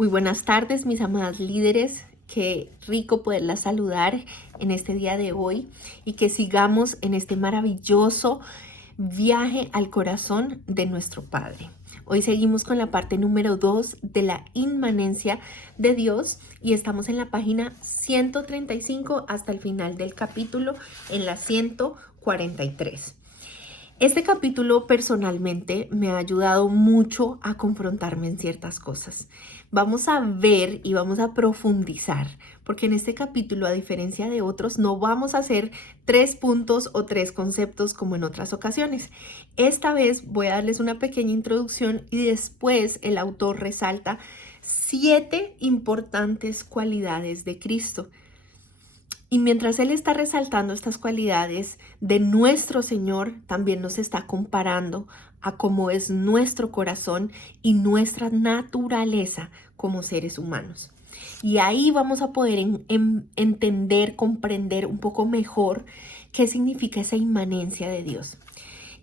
Muy buenas tardes, mis amadas líderes. Qué rico poderlas saludar en este día de hoy y que sigamos en este maravilloso viaje al corazón de nuestro Padre. Hoy seguimos con la parte número 2 de la inmanencia de Dios y estamos en la página 135 hasta el final del capítulo, en la 143. Este capítulo personalmente me ha ayudado mucho a confrontarme en ciertas cosas. Vamos a ver y vamos a profundizar, porque en este capítulo, a diferencia de otros, no vamos a hacer 3 puntos o 3 conceptos como en otras ocasiones. Esta vez voy a darles una pequeña introducción y después el autor resalta 7 importantes cualidades de Cristo. Y mientras Él está resaltando estas cualidades de nuestro Señor, también nos está comparando a cómo es nuestro corazón y nuestra naturaleza como seres humanos. Y ahí vamos a poder entender, comprender un poco mejor qué significa esa inmanencia de Dios.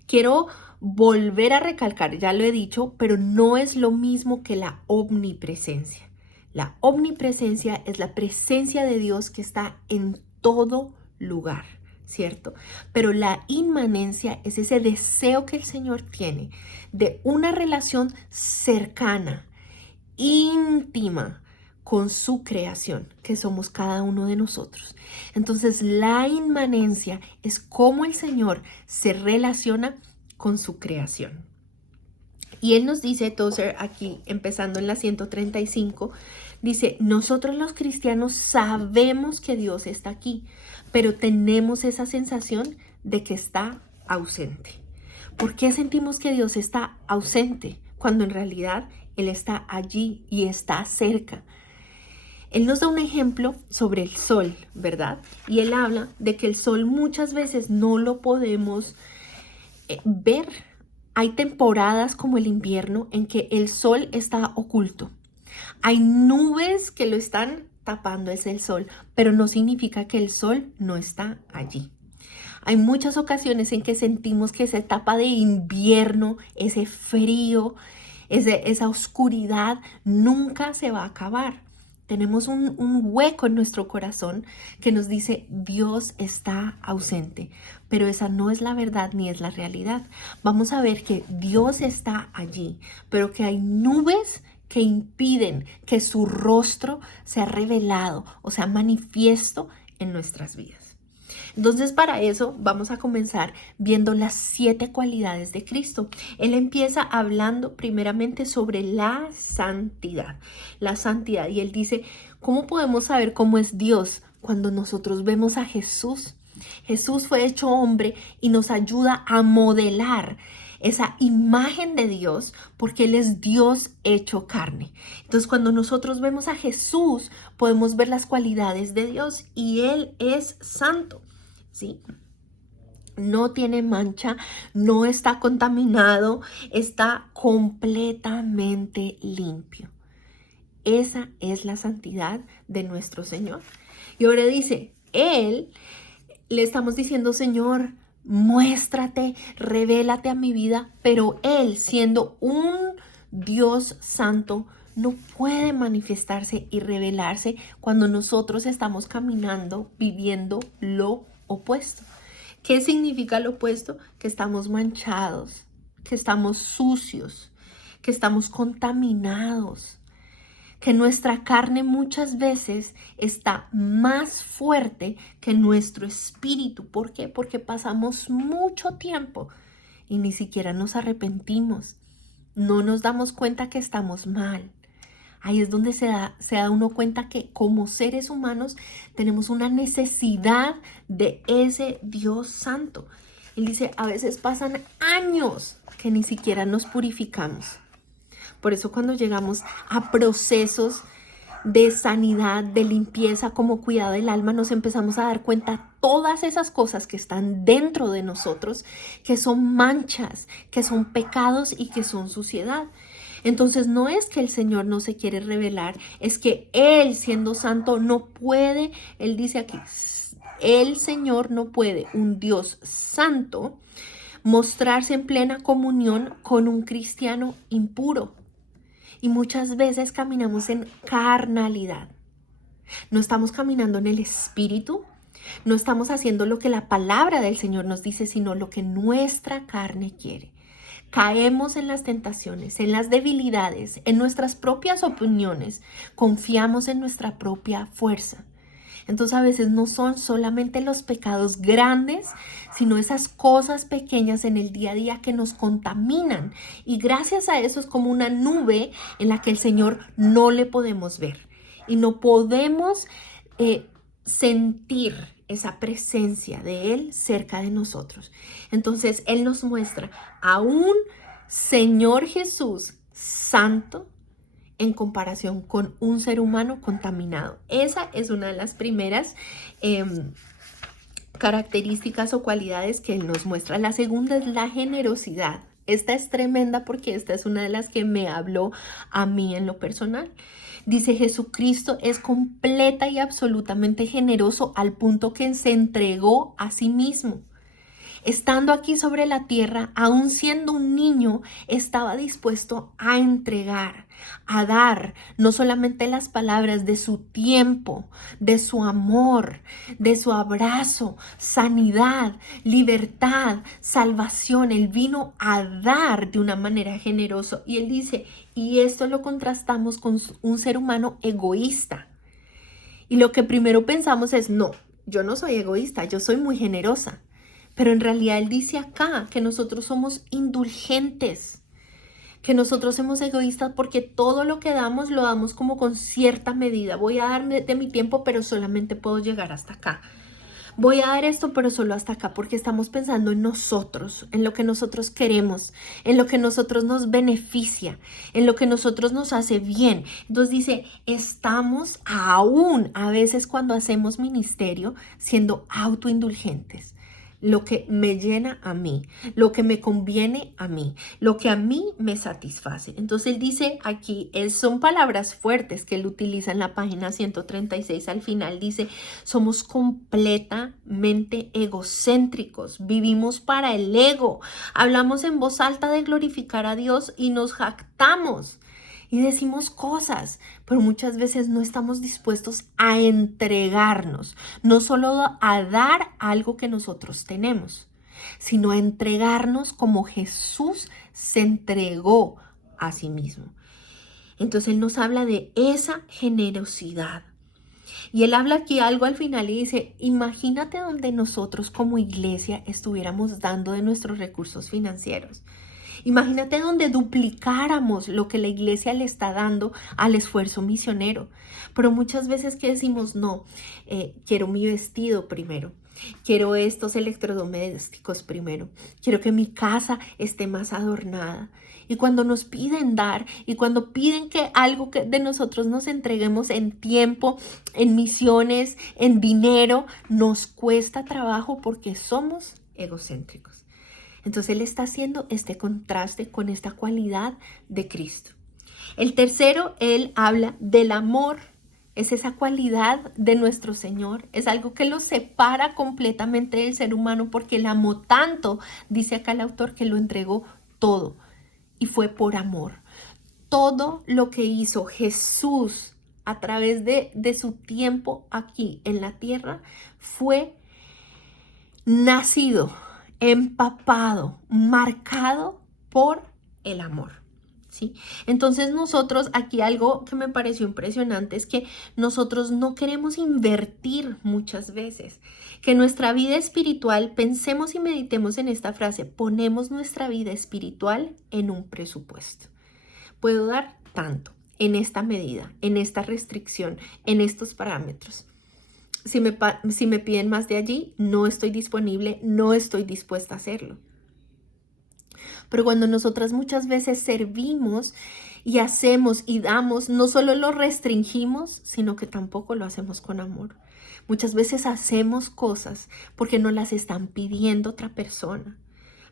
Quiero volver a recalcar, ya lo he dicho, pero no es lo mismo que la omnipresencia. La omnipresencia es la presencia de Dios que está en todo lugar, ¿cierto? Pero la inmanencia es ese deseo que el Señor tiene de una relación cercana, íntima con su creación, que somos cada uno de nosotros. Entonces, la inmanencia es cómo el Señor se relaciona con su creación. Y él nos dice, Tozer, aquí empezando en la 135, dice, nosotros los cristianos sabemos que Dios está aquí, pero tenemos esa sensación de que está ausente. ¿Por qué sentimos que Dios está ausente cuando en realidad Él está allí y está cerca? Él nos da un ejemplo sobre el sol, ¿verdad? Y él habla de que el sol muchas veces no lo podemos ver. Hay temporadas como el invierno en que el sol está oculto. Hay nubes que lo están tapando, es el sol, pero no significa que el sol no está allí. Hay muchas ocasiones en que sentimos que esa etapa de invierno, ese frío, esa oscuridad nunca se va a acabar. Tenemos un hueco en nuestro corazón que nos dice Dios está ausente, pero esa no es la verdad ni es la realidad. Vamos a ver que Dios está allí, pero que hay nubes que impiden que su rostro sea revelado o sea manifiesto en nuestras vidas. Entonces, para eso vamos a comenzar viendo las 7 cualidades de Cristo. Él empieza hablando primeramente sobre la santidad. La santidad. Y él dice, ¿cómo podemos saber cómo es Dios cuando nosotros vemos a Jesús? Jesús fue hecho hombre y nos ayuda a modelar esa imagen de Dios porque Él es Dios hecho carne. Entonces, cuando nosotros vemos a Jesús, podemos ver las cualidades de Dios y Él es santo. ¿Sí? No tiene mancha, no está contaminado, está completamente limpio. Esa es la santidad de nuestro Señor. Y ahora dice, Él, le estamos diciendo, Señor, muéstrate, revélate a mi vida, pero Él, siendo un Dios santo, no puede manifestarse y revelarse cuando nosotros estamos caminando, viviendo lo opuesto. ¿Qué significa lo opuesto? Que estamos manchados, que estamos sucios, que estamos contaminados, que nuestra carne muchas veces está más fuerte que nuestro espíritu. ¿Por qué? Porque pasamos mucho tiempo y ni siquiera nos arrepentimos. No nos damos cuenta que estamos mal. Ahí es donde se da uno cuenta que como seres humanos tenemos una necesidad de ese Dios santo. Él dice, a veces pasan años que ni siquiera nos purificamos. Por eso cuando llegamos a procesos de sanidad, de limpieza, como cuidado del alma, nos empezamos a dar cuenta todas esas cosas que están dentro de nosotros, que son manchas, que son pecados y que son suciedad. Entonces no es que el Señor no se quiere revelar, es que Él siendo santo no puede, Él dice aquí, el Señor no puede, un Dios santo, mostrarse en plena comunión con un cristiano impuro. Y muchas veces caminamos en carnalidad. No estamos caminando en el espíritu. No estamos haciendo lo que la palabra del Señor nos dice, sino lo que nuestra carne quiere. Caemos en las tentaciones, en las debilidades, en nuestras propias opiniones. Confiamos en nuestra propia fuerza. Entonces a veces no son solamente los pecados grandes, sino esas cosas pequeñas en el día a día que nos contaminan. Y gracias a eso es como una nube en la que el Señor no le podemos ver. Y no podemos sentir esa presencia de Él cerca de nosotros. Entonces Él nos muestra a un Señor Jesús santo en comparación con un ser humano contaminado. Esa es una de las primeras características o cualidades que Él nos muestra. La segunda es la generosidad. Esta es tremenda porque esta es una de las que me habló a mí en lo personal. Dice, Jesucristo es completa y absolutamente generoso al punto que se entregó a sí mismo. Estando aquí sobre la tierra, aún siendo un niño, estaba dispuesto a entregar, a dar no solamente las palabras de su tiempo, de su amor, de su abrazo, sanidad, libertad, salvación. Él vino a dar de una manera generosa. Y él dice, y esto lo contrastamos con un ser humano egoísta. Y lo que primero pensamos es, no, yo no soy egoísta, yo soy muy generosa. Pero en realidad Él dice acá que nosotros somos indulgentes, que nosotros somos egoístas porque todo lo que damos lo damos como con cierta medida. Voy a darme de mi tiempo, pero solamente puedo llegar hasta acá. Voy a dar esto, pero solo hasta acá, porque estamos pensando en nosotros, en lo que nosotros queremos, en lo que nosotros nos beneficia, en lo que nosotros nos hace bien. Entonces dice, estamos aún a veces cuando hacemos ministerio siendo autoindulgentes. Lo que me llena a mí, lo que me conviene a mí, lo que a mí me satisface. Entonces él dice aquí, son palabras fuertes que él utiliza en la página 136 al final. Dice, somos completamente egocéntricos, vivimos para el ego, hablamos en voz alta de glorificar a Dios y nos jactamos. Y decimos cosas, pero muchas veces no estamos dispuestos a entregarnos, no solo a dar algo que nosotros tenemos, sino a entregarnos como Jesús se entregó a sí mismo. Entonces Él nos habla de esa generosidad. Y Él habla aquí algo al final y dice, imagínate donde nosotros como iglesia estuviéramos dando de nuestros recursos financieros. Imagínate donde duplicáramos lo que la iglesia le está dando al esfuerzo misionero. Pero muchas veces que decimos, no, quiero mi vestido primero. Quiero estos electrodomésticos primero. Quiero que mi casa esté más adornada. Y cuando nos piden dar y cuando piden que algo que de nosotros nos entreguemos en tiempo, en misiones, en dinero, nos cuesta trabajo porque somos egocéntricos. Entonces Él está haciendo este contraste con esta cualidad de Cristo. El tercero, Él habla del amor. Es esa cualidad de nuestro Señor. Es algo que lo separa completamente del ser humano porque Él amó tanto, dice acá el autor, que lo entregó todo. Y fue por amor. Todo lo que hizo Jesús a través de su tiempo aquí en la tierra fue nacido, empapado, marcado por el amor, ¿sí? Entonces nosotros, aquí algo que me pareció impresionante es que nosotros no queremos invertir muchas veces, que nuestra vida espiritual, pensemos y meditemos en esta frase, ponemos nuestra vida espiritual en un presupuesto. Puedo dar tanto, en esta medida, en esta restricción, en estos parámetros. Si me piden más de allí, no estoy disponible, no estoy dispuesta a hacerlo. Pero cuando nosotras muchas veces servimos y hacemos y damos, no solo lo restringimos, sino que tampoco lo hacemos con amor. Muchas veces hacemos cosas porque nos las están pidiendo otra persona,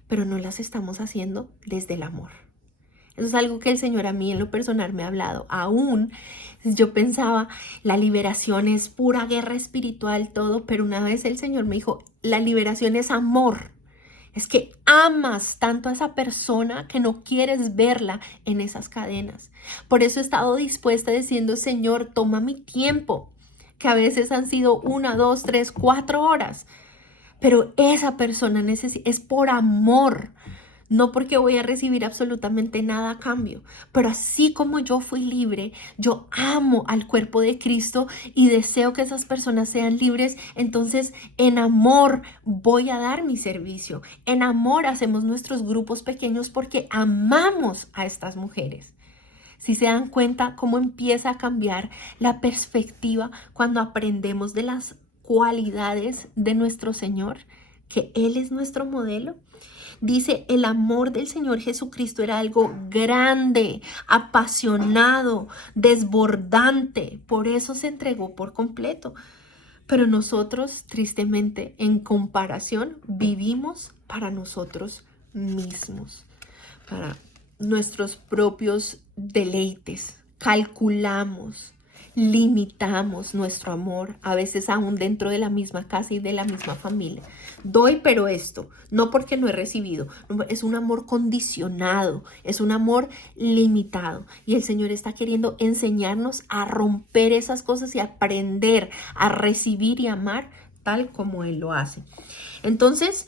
pero no las estamos haciendo desde el amor. Eso es algo que el Señor a mí en lo personal me ha hablado. Aún yo pensaba, la liberación es pura guerra espiritual, todo, pero una vez el Señor me dijo, la liberación es amor. Es que amas tanto a esa persona que no quieres verla en esas cadenas. Por eso he estado dispuesta diciendo, Señor, toma mi tiempo, que a veces han sido 1, 2, 3, 4 horas. Pero esa persona es por amor, no porque voy a recibir absolutamente nada a cambio. Pero así como yo fui libre, yo amo al cuerpo de Cristo y deseo que esas personas sean libres. Entonces, en amor voy a dar mi servicio. En amor hacemos nuestros grupos pequeños porque amamos a estas mujeres. Si se dan cuenta cómo empieza a cambiar la perspectiva cuando aprendemos de las cualidades de nuestro Señor, que Él es nuestro modelo. Dice, el amor del Señor Jesucristo era algo grande, apasionado, desbordante. Por eso se entregó por completo. Pero nosotros, tristemente, en comparación, vivimos para nosotros mismos, para nuestros propios deleites. Calculamos, limitamos nuestro amor, a veces aún dentro de la misma casa y de la misma familia. Doy, pero esto, no porque no he recibido, es un amor condicionado, es un amor limitado. Y el Señor está queriendo enseñarnos a romper esas cosas y aprender a recibir y amar tal como Él lo hace. Entonces,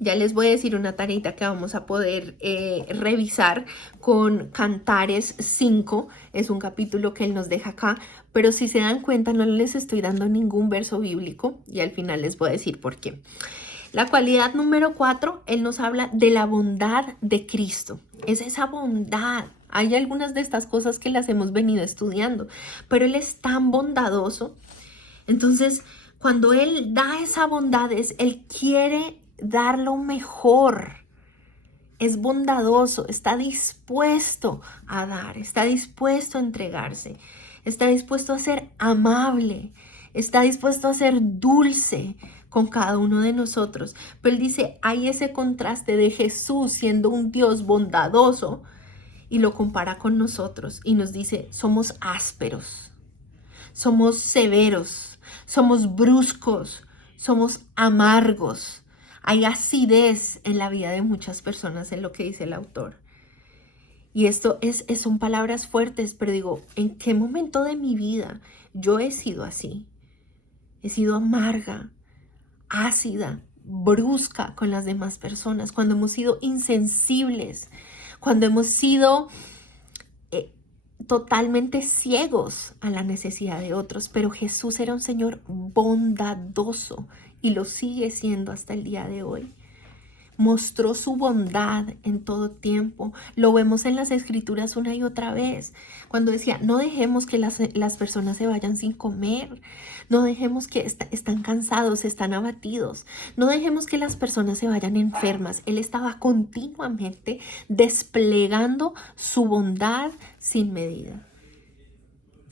ya les voy a decir una tareita que vamos a poder revisar con Cantares 5. Es un capítulo que él nos deja acá, pero si se dan cuenta no les estoy dando ningún verso bíblico y al final les voy a decir por qué. La cualidad número 4, él nos habla de la bondad de Cristo. Es esa bondad. Hay algunas de estas cosas que las hemos venido estudiando, pero él es tan bondadoso. Entonces, cuando él da esa bondad, él quiere dar lo mejor. Es bondadoso, está dispuesto a dar, está dispuesto a entregarse, está dispuesto a ser amable, está dispuesto a ser dulce con cada uno de nosotros. Pero él dice, hay ese contraste de Jesús siendo un Dios bondadoso y lo compara con nosotros y nos dice, somos ásperos, somos severos, somos bruscos, somos amargos. Hay acidez en la vida de muchas personas, en lo que dice el autor. Y esto son palabras fuertes, pero digo, ¿en qué momento de mi vida yo he sido así? He sido amarga, ácida, brusca con las demás personas, cuando hemos sido insensibles, cuando hemos sido totalmente ciegos a la necesidad de otros. Pero Jesús era un Señor bondadoso y lo sigue siendo hasta el día de hoy. Mostró su bondad en todo tiempo. Lo vemos en las escrituras una y otra vez. Cuando decía, no dejemos que las personas se vayan sin comer. No dejemos que están cansados, están abatidos. No dejemos que las personas se vayan enfermas. Él estaba continuamente desplegando su bondad sin medida.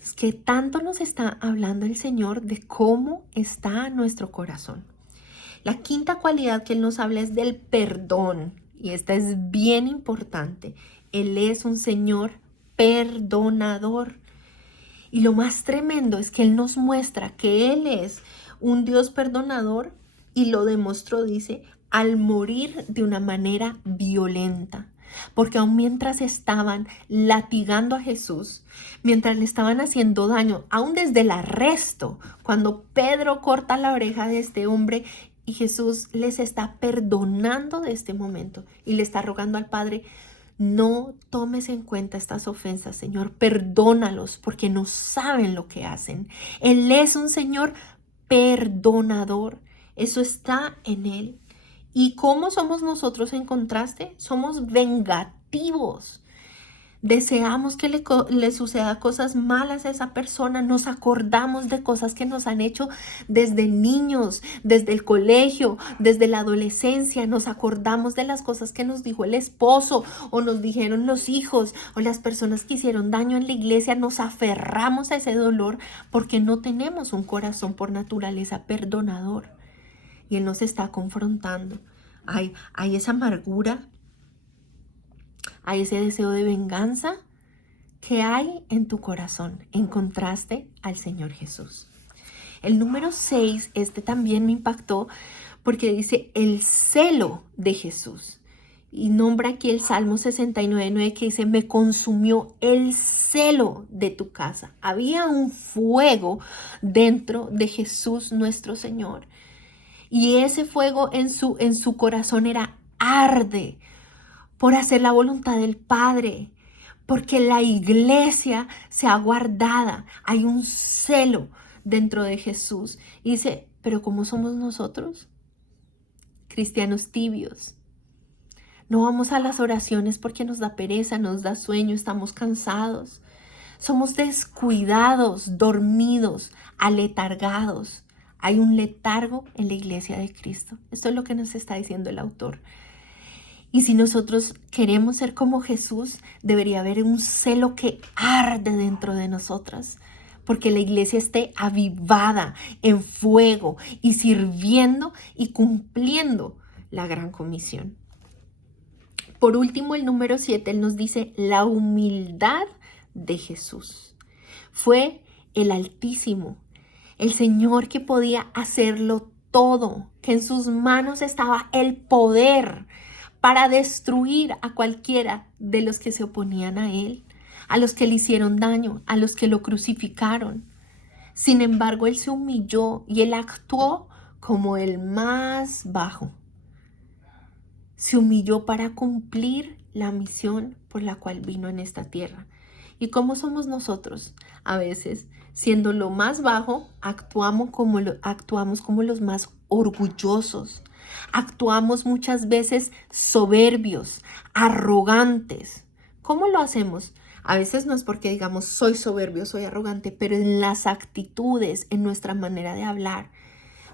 Es que tanto nos está hablando el Señor de cómo está nuestro corazón. La quinta cualidad que Él nos habla es del perdón. Y esta es bien importante. Él es un Señor perdonador. Y lo más tremendo es que Él nos muestra que Él es un Dios perdonador y lo demostró, dice, al morir de una manera violenta. Porque aun mientras estaban latigando a Jesús, mientras le estaban haciendo daño, aun desde el arresto, cuando Pedro corta la oreja de este hombre y Jesús les está perdonando de este momento y le está rogando al Padre, no tomes en cuenta estas ofensas, Señor, perdónalos porque no saben lo que hacen. Él es un Señor perdonador, eso está en Él. ¿Y cómo somos nosotros en contraste? Somos vengativos. Deseamos que le suceda cosas malas a esa persona. Nos acordamos de cosas que nos han hecho desde niños, desde el colegio, desde la adolescencia. Nos acordamos de las cosas que nos dijo el esposo o nos dijeron los hijos o las personas que hicieron daño en la iglesia. Nos aferramos a ese dolor porque no tenemos un corazón por naturaleza perdonador. Y Él nos está confrontando. Hay esa amargura. Hay ese deseo de venganza que hay en tu corazón en contraste al Señor Jesús. El número 6, este también me impactó porque dice el celo de Jesús. Y nombra aquí el Salmo 69:9 que dice, me consumió el celo de tu casa. Había un fuego dentro de Jesús nuestro Señor. Y ese fuego en su corazón era arde por hacer la voluntad del Padre. Porque la iglesia se ha guardada. Hay un celo dentro de Jesús. Y dice, pero ¿cómo somos nosotros? Cristianos tibios. No vamos a las oraciones porque nos da pereza, nos da sueño, estamos cansados. Somos descuidados, dormidos, aletargados. Hay un letargo en la iglesia de Cristo. Esto es lo que nos está diciendo el autor. Y si nosotros queremos ser como Jesús, debería haber un celo que arde dentro de nosotras. Porque la iglesia esté avivada, en fuego y sirviendo y cumpliendo la gran comisión. Por último, el número 7, él nos dice la humildad de Jesús. Fue el Altísimo, el Señor que podía hacerlo todo, que en sus manos estaba el poder para destruir a cualquiera de los que se oponían a él, a los que le hicieron daño, a los que lo crucificaron. Sin embargo, él se humilló y él actuó como el más bajo. Se humilló para cumplir la misión por la cual vino en esta tierra. ¿Y cómo somos nosotros? A veces, siendo lo más bajo, actuamos como los más orgullosos. Actuamos muchas veces soberbios, arrogantes. ¿Cómo lo hacemos? A veces no es porque digamos soy soberbio, soy arrogante, pero en las actitudes, en nuestra manera de hablar.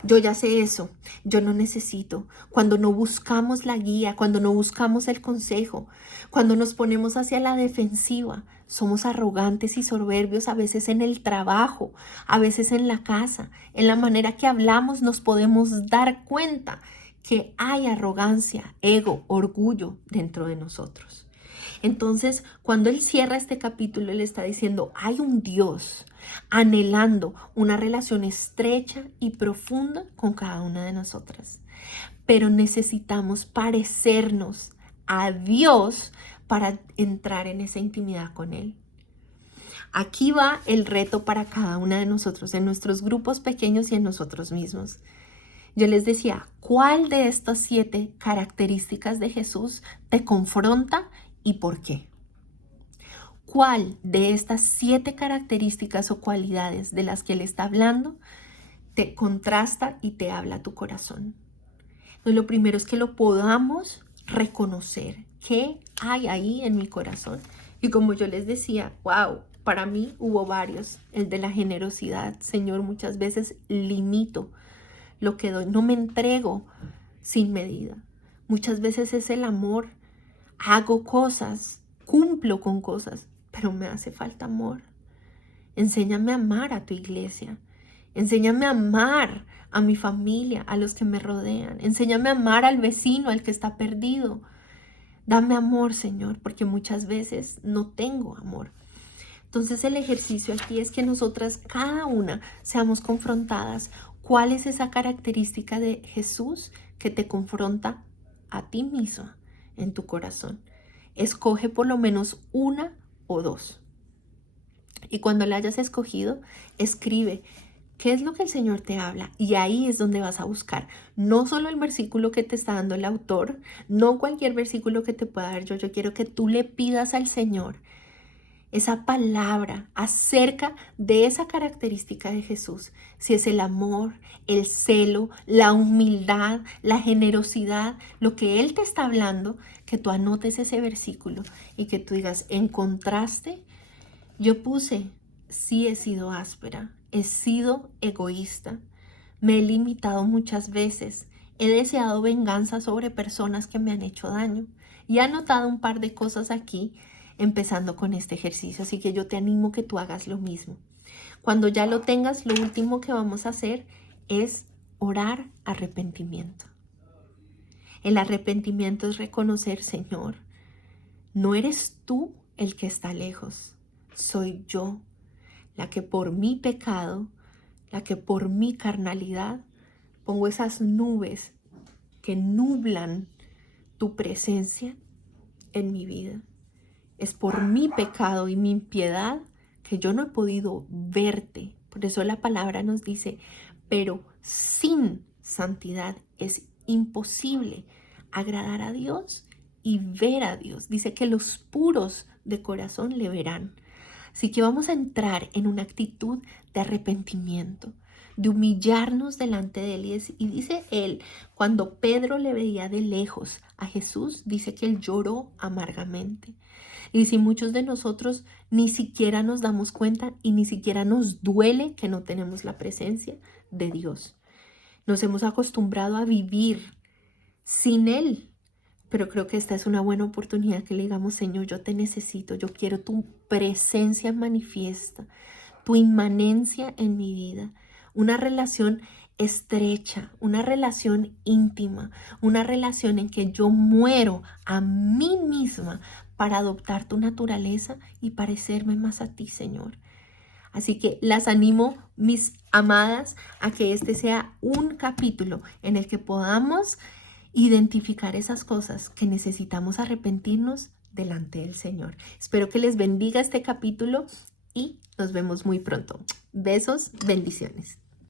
Yo ya sé eso, yo no necesito. Cuando no buscamos la guía, cuando no buscamos el consejo, cuando nos ponemos hacia la defensiva, somos arrogantes y soberbios a veces en el trabajo, a veces en la casa. En la manera que hablamos nos podemos dar cuenta que hay arrogancia, ego, orgullo dentro de nosotros. Entonces, cuando él cierra este capítulo, él está diciendo, hay un Dios anhelando una relación estrecha y profunda con cada una de nosotras. Pero necesitamos parecernos a Dios para entrar en esa intimidad con Él. Aquí va el reto para cada una de nosotros, en nuestros grupos pequeños y en nosotros mismos. Yo les decía, ¿cuál de estas 7 características de Jesús te confronta y por qué? ¿Cuál de estas 7 características o cualidades de las que él está hablando te contrasta y te habla a tu corazón? Entonces, lo primero es que lo podamos reconocer. ¿Qué hay ahí en mi corazón? Y como yo les decía, wow, para mí hubo varios. El de la generosidad. Señor, muchas veces limito lo que doy. No me entrego sin medida. Muchas veces es el amor. Hago cosas, cumplo con cosas, pero me hace falta amor. Enséñame a amar a tu iglesia. Enséñame a amar a mi familia, a los que me rodean. Enséñame a amar al vecino, al que está perdido. Dame amor, Señor, porque muchas veces no tengo amor. Entonces el ejercicio aquí es que nosotras, cada una, seamos confrontadas. ¿Cuál es esa característica de Jesús que te confronta a ti misma en tu corazón? Escoge por lo menos una o 2. Y cuando la hayas escogido, escribe qué es lo que el Señor te habla. Y ahí es donde vas a buscar. No solo el versículo que te está dando el autor, no cualquier versículo que te pueda dar yo. Yo quiero que tú le pidas al Señor esa palabra acerca de esa característica de Jesús. Si es el amor, el celo, la humildad, la generosidad, lo que Él te está hablando, que tú anotes ese versículo y que tú digas, en contraste, yo puse, sí he sido áspera, he sido egoísta, me he limitado muchas veces, he deseado venganza sobre personas que me han hecho daño y he anotado un par de cosas aquí empezando con este ejercicio, así que yo te animo que tú hagas lo mismo. Cuando ya lo tengas, lo último que vamos a hacer es orar arrepentimiento. El arrepentimiento es reconocer, Señor, no eres tú el que está lejos, soy yo, la que por mi pecado, la que por mi carnalidad pongo esas nubes que nublan tu presencia en mi vida. Es por mi pecado y mi impiedad que yo no he podido verte. Por eso la palabra nos dice, pero sin santidad es imposible agradar a Dios y ver a Dios. Dice que los puros de corazón le verán. Así que vamos a entrar en una actitud de arrepentimiento, de humillarnos delante de Él. Y dice Él, cuando Pedro le veía de lejos a Jesús, dice que Él lloró amargamente. Y si muchos de nosotros ni siquiera nos damos cuenta y ni siquiera nos duele que no tenemos la presencia de Dios. Nos hemos acostumbrado a vivir sin Él. Pero creo que esta es una buena oportunidad que le digamos, Señor, yo te necesito, yo quiero tu presencia manifiesta, tu inmanencia en mi vida, una relación estrecha, una relación íntima, una relación en que yo muero a mí misma para adoptar tu naturaleza y parecerme más a ti, Señor. Así que las animo, mis amadas, a que este sea un capítulo en el que podamos identificar esas cosas que necesitamos arrepentirnos delante del Señor. Espero que les bendiga este capítulo y nos vemos muy pronto. Besos, bendiciones.